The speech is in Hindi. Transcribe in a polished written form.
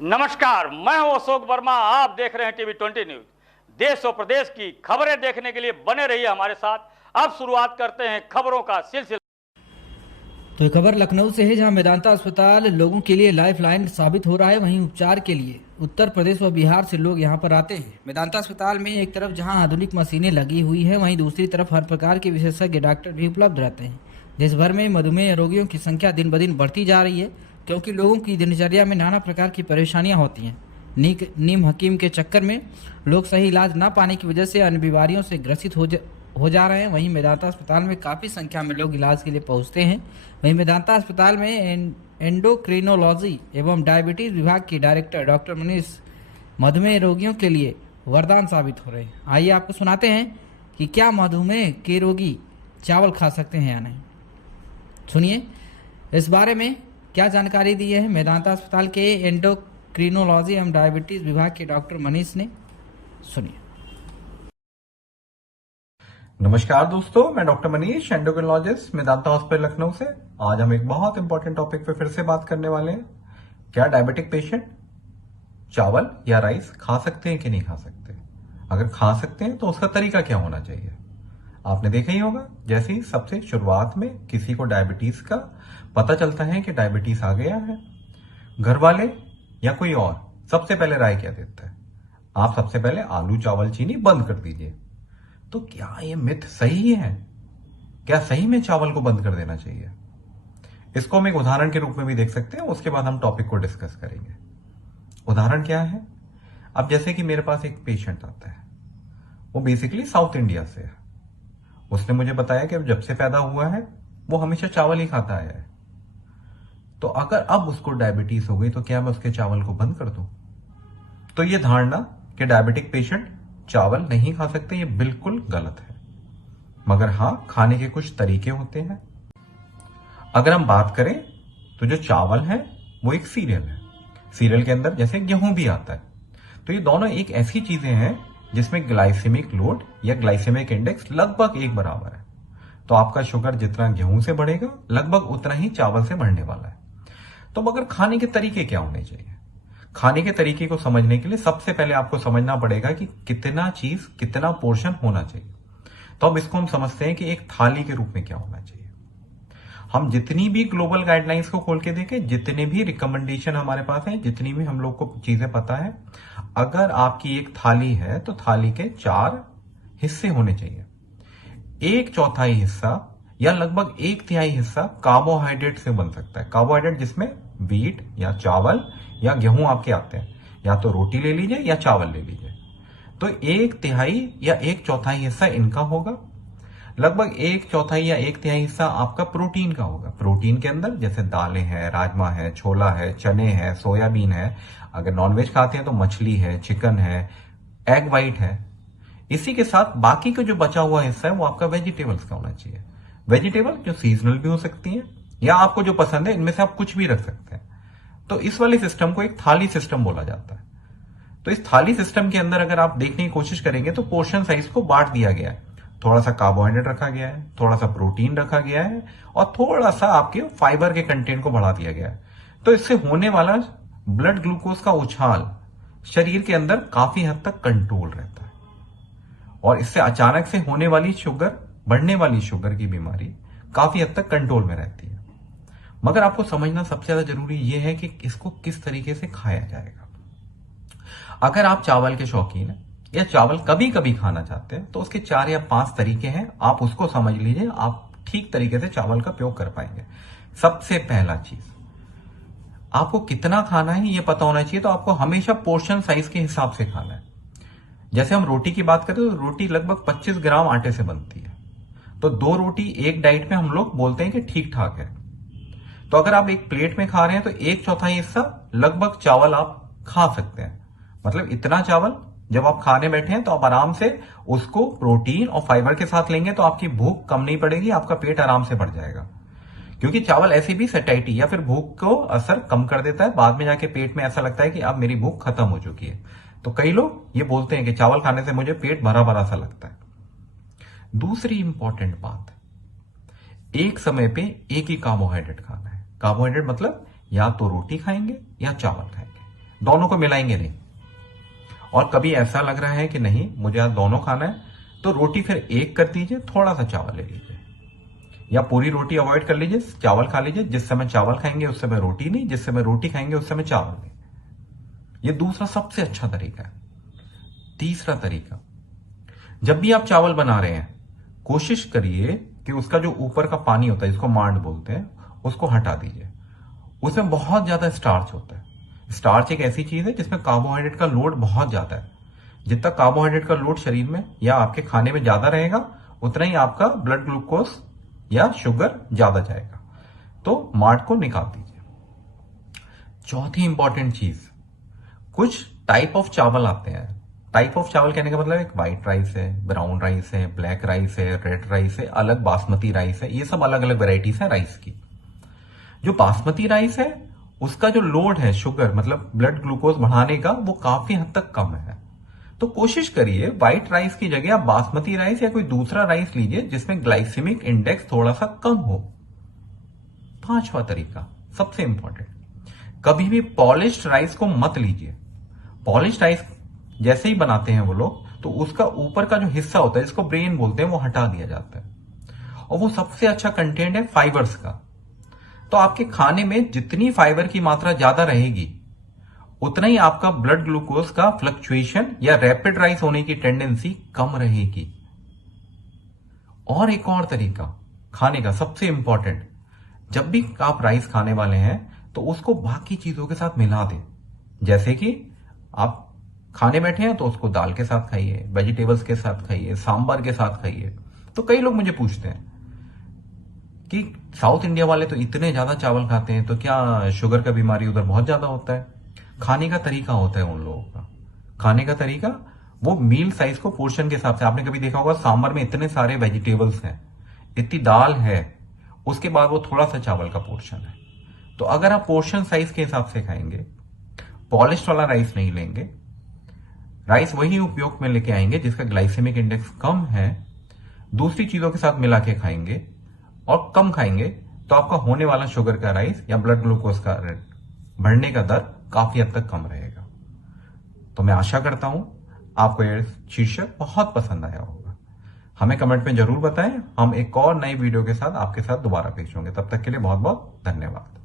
नमस्कार, मैं हूं अशोक वर्मा। आप देख रहे हैं टीवी 20 न्यूज। देश और प्रदेश की खबरें देखने के लिए बने रहिए हमारे साथ। अब शुरुआत करते हैं खबरों का सिलसिला। तो ये खबर लखनऊ से है, जहां मेदांता अस्पताल लोगों के लिए लाइफलाइन साबित हो रहा है। वहीं उपचार के लिए उत्तर प्रदेश व बिहार से लोग यहां पर आते हैं। मेदांता अस्पताल में एक तरफ जहां आधुनिक मशीनें लगी हुई है, वहीं दूसरी तरफ हर प्रकार के विशेषज्ञ डॉक्टर भी उपलब्ध रहते हैं। देश भर में मधुमेह रोगियों की संख्या दिन ब दिन बढ़ती जा रही है, क्योंकि लोगों की दिनचर्या में नाना प्रकार की परेशानियां होती हैं। नीम हकीम के चक्कर में लोग सही इलाज ना पाने की वजह से अन्य बीमारियों से ग्रसित हो जा रहे हैं। वहीं मेदांता अस्पताल में काफ़ी संख्या में लोग इलाज के लिए पहुंचते हैं। वहीं मेदांता अस्पताल में एंडोक्रिनोलॉजी एवं डायबिटीज़ विभाग की डायरेक्टर डॉक्टर मनीष मधुमेह रोगियों के लिए वरदान साबित हो रहे हैं। आइए आपको सुनाते हैं कि क्या मधुमेह के रोगी चावल खा सकते हैं या नहीं। सुनिए इस बारे में क्या जानकारी दी है मेदांता अस्पताल के एंडोक्रिनोलॉजी एवं डायबिटीज़ विभाग के डॉक्टर मनीष ने। सुनिए। नमस्कार दोस्तों, मैं doctor Manish, endocrinologist, Medanta hospital Lucknow से। आज हम एक बहुत इंपॉर्टेंट टॉपिक पे फिर से बात करने वाले हैं। क्या डायबिटिक पेशेंट चावल या राइस खा सकते हैं कि नहीं खा सकते? अगर खा सकते हैं तो उसका तरीका क्या होना चाहिए? आपने देखा ही होगा, जैसे ही सबसे शुरुआत में किसी को डायबिटीज का पता चलता है कि डायबिटीज आ गया है, घर वाले या कोई और सबसे पहले राय क्या देता है? आप सबसे पहले आलू चावल चीनी बंद कर दीजिए। तो क्या ये मिथ सही है? क्या सही में चावल को बंद कर देना चाहिए? इसको हम एक उदाहरण के रूप में भी देख सकते हैं, उसके बाद हम टॉपिक को डिस्कस करेंगे। उदाहरण क्या है? अब जैसे कि मेरे पास एक पेशेंट आता है, वो बेसिकली साउथ इंडिया से है। उसने मुझे बताया कि जब से पैदा हुआ है वो हमेशा चावल ही खाता आया है। तो अगर अब उसको डायबिटीज हो गई तो क्या मैं उसके चावल को बंद कर दूं? तो ये धारणा कि डायबिटिक पेशेंट चावल नहीं खा सकते, ये बिल्कुल गलत है। मगर हां, खाने के कुछ तरीके होते हैं। अगर हम बात करें तो जो चावल है वो एक सीरियल है। सीरियल के अंदर जैसे गेहूं भी आता है। तो ये दोनों एक ऐसी चीजें हैं जिसमें ग्लाइसेमिक लोड या ग्लाइसेमिक इंडेक्स लगभग एक बराबर है। तो आपका शुगर जितना गेहूं से बढ़ेगा, लगभग उतना ही चावल से बढ़ने वाला है। तो मगर खाने के तरीके क्या होने चाहिए? खाने के तरीके को समझने के लिए सबसे पहले आपको समझना पड़ेगा कि कितना चीज, कितना पोर्शन होना चाहिए। तो अब इसको हम समझते हैं कि एक थाली के रूप में क्या होना चाहिए। हम जितनी भी ग्लोबल गाइडलाइंस को खोल के देखें, जितने भी रिकमेंडेशन हमारे पास है, जितनी भी हम लोग को चीजें पता है, अगर आपकी एक थाली है तो थाली के 4 हिस्से होने चाहिए। 1/4 हिस्सा या लगभग 1/3 हिस्सा कार्बोहाइड्रेट से बन सकता है। कार्बोहाइड्रेट जिसमें व्हीट या चावल या गेहूं आपके आते हैं, या तो रोटी ले लीजिए या चावल ले लीजिए। तो 1/3 या 1/4 हिस्सा इनका होगा। लगभग 1/4 या 1/3 हिस्सा आपका प्रोटीन का होगा। प्रोटीन के अंदर जैसे दालें हैं, राजमा है, छोला है, चने हैं, सोयाबीन है। अगर नॉनवेज खाते हैं तो मछली है, चिकन है, एग व्हाइट है। इसी के साथ बाकी का जो बचा हुआ हिस्सा है वो आपका वेजिटेबल्स का होना चाहिए। वेजिटेबल जो सीजनल भी हो सकती है या आपको जो पसंद है, इनमें से आप कुछ भी रख सकते हैं। तो इस वाले सिस्टम को एक थाली सिस्टम बोला जाता है। तो इस थाली सिस्टम के अंदर अगर आप देखने की कोशिश करेंगे तो पोर्शन साइज को बांट दिया गया है। थोड़ा सा कार्बोहाइड्रेट रखा गया है, थोड़ा सा प्रोटीन रखा गया है और थोड़ा सा आपके फाइबर के कंटेंट को बढ़ा दिया गया है। तो इससे होने वाला ब्लड ग्लूकोज का उछाल शरीर के अंदर काफी हद तक कंट्रोल रहता है और इससे अचानक से होने वाली शुगर, बढ़ने वाली शुगर की बीमारी काफी हद तक कंट्रोल में रहती है। मगर आपको समझना सबसे ज्यादा जरूरी यह है कि इसको किस तरीके से खाया जाएगा। अगर आप चावल के शौकीन हैं या चावल कभी कभी खाना चाहते हैं तो उसके 4 या 5 तरीके हैं, आप उसको समझ लीजिए। आप ठीक तरीके से चावल का उपयोग कर पाएंगे। सबसे पहला चीज, आपको कितना खाना है ये पता होना चाहिए। तो आपको हमेशा पोर्शन साइज के हिसाब से खाना है। जैसे हम रोटी की बात करें तो रोटी लगभग 25 ग्राम आटे से बनती है। तो 2 रोटी एक डाइट में हम लोग बोलते हैं कि ठीक ठाक है। तो अगर आप एक प्लेट में खा रहे हैं तो 1/4 हिस्सा लगभग चावल आप खा सकते हैं। मतलब इतना चावल जब आप खाने बैठे हैं तो आप आराम से उसको प्रोटीन और फाइबर के साथ लेंगे तो आपकी भूख कम नहीं पड़ेगी, आपका पेट आराम से बढ़ जाएगा। क्योंकि चावल ऐसी भी सैटिस्फैक्शन या फिर भूख को असर कम कर देता है। बाद में जाके पेट में ऐसा लगता है कि अब मेरी भूख खत्म हो चुकी है। तो कई लोग ये बोलते हैं कि चावल खाने से मुझे पेट भरा भरा सा लगता है। दूसरी इंपॉर्टेंट बात, एक समय पे एक ही कार्बोहाइड्रेट खाना है। कार्बोहाइड्रेट मतलब या तो रोटी खाएंगे या चावल खाएंगे। दोनों को मिलाएंगे नहीं। और कभी ऐसा लग रहा है कि नहीं मुझे आज दोनों खाना है, तो रोटी फिर एक कर दीजिए, थोड़ा सा चावल ले लीजिए, या पूरी रोटी अवॉइड कर लीजिए, चावल खा लीजिए। जिस समय चावल खाएंगे उस समय रोटी नहीं, जिस समय रोटी खाएंगे उस समय चावल नहीं। ये दूसरा सबसे अच्छा तरीका है। तीसरा तरीका, जब भी आप चावल बना रहे हैं कोशिश करिए कि उसका जो ऊपर का पानी होता है, जिसको मांड बोलते हैं, उसको हटा दीजिए। उसमें बहुत ज्यादा स्टार्च होता है। स्टार्च एक ऐसी चीज है जिसमें कार्बोहाइड्रेट का लोड बहुत ज्यादा है। जितना कार्बोहाइड्रेट का लोड शरीर में या आपके खाने में ज्यादा रहेगा, उतना ही आपका ब्लड ग्लूकोज या शुगर ज्यादा जाएगा। तो मांड को निकाल दीजिए। चौथी इंपॉर्टेंट चीज, कुछ टाइप ऑफ चावल आते हैं। टाइप ऑफ चावल कहने का मतलब एक व्हाइट राइस है, ब्राउन राइस है, ब्लैक राइस है, रेड राइस है, अलग बासमती राइस है। ये सब अलग अलग वेराइटीज है राइस की। जो बासमती राइस है उसका जो लोड है शुगर मतलब ब्लड ग्लूकोज बढ़ाने का, वो काफी हद तक कम है। तो कोशिश करिए व्हाइट राइस की जगह आप बासमती राइस या कोई दूसरा राइस लीजिए जिसमें ग्लाइसेमिक इंडेक्स थोड़ा सा कम हो। पांचवा तरीका सबसे इंपॉर्टेंट, कभी भी पॉलिश्ड राइस को मत लीजिए। पॉलिश्ड राइस जैसे ही बनाते हैं वो लोग, तो उसका ऊपर का जो हिस्सा होता है जिसको ब्रेन बोलते हैं वो हटा दिया जाता है। और वो सबसे अच्छा कंटेंट है फाइबर्स का। तो आपके खाने में जितनी फाइबर की मात्रा ज्यादा रहेगी, उतना ही आपका ब्लड ग्लूकोज का फ्लक्चुएशन या रैपिड राइज होने की टेंडेंसी कम रहेगी। और एक और तरीका खाने का सबसे इंपॉर्टेंट, जब भी आप राइस खाने वाले हैं तो उसको बाकी चीजों के साथ मिला दें। जैसे कि आप खाने बैठे हैं तो उसको दाल के साथ खाइए, वेजिटेबल्स के साथ खाइए, सांबर के साथ खाइए। तो कई लोग मुझे पूछते हैं कि साउथ इंडिया वाले तो इतने ज्यादा चावल खाते हैं, तो क्या शुगर का बीमारी उधर बहुत ज्यादा होता है? खाने का तरीका होता है उन लोगों का। खाने का तरीका वो मील साइज को पोर्शन के हिसाब से। आपने कभी देखा होगा सांबर में इतने सारे वेजिटेबल्स हैं, इतनी दाल है, उसके बाद वो थोड़ा सा चावल का पोर्शन है। तो अगर आप पोर्शन साइज के हिसाब से खाएंगे, पॉलिश वाला राइस नहीं लेंगे, राइस वही उपयोग में लेके आएंगे जिसका ग्लाइसेमिक इंडेक्स कम है, दूसरी चीजों के साथ मिला के खाएंगे और कम खाएंगे, तो आपका होने वाला शुगर का राइस या ब्लड ग्लूकोज का बढ़ने का दर काफी हद तक कम रहेगा। तो मैं आशा करता हूं आपको यह शीर्षक बहुत पसंद आया होगा। हमें कमेंट में जरूर बताएं। हम एक और नई वीडियो के साथ आपके साथ दोबारा पेश होंगे। तब तक के लिए बहुत बहुत धन्यवाद।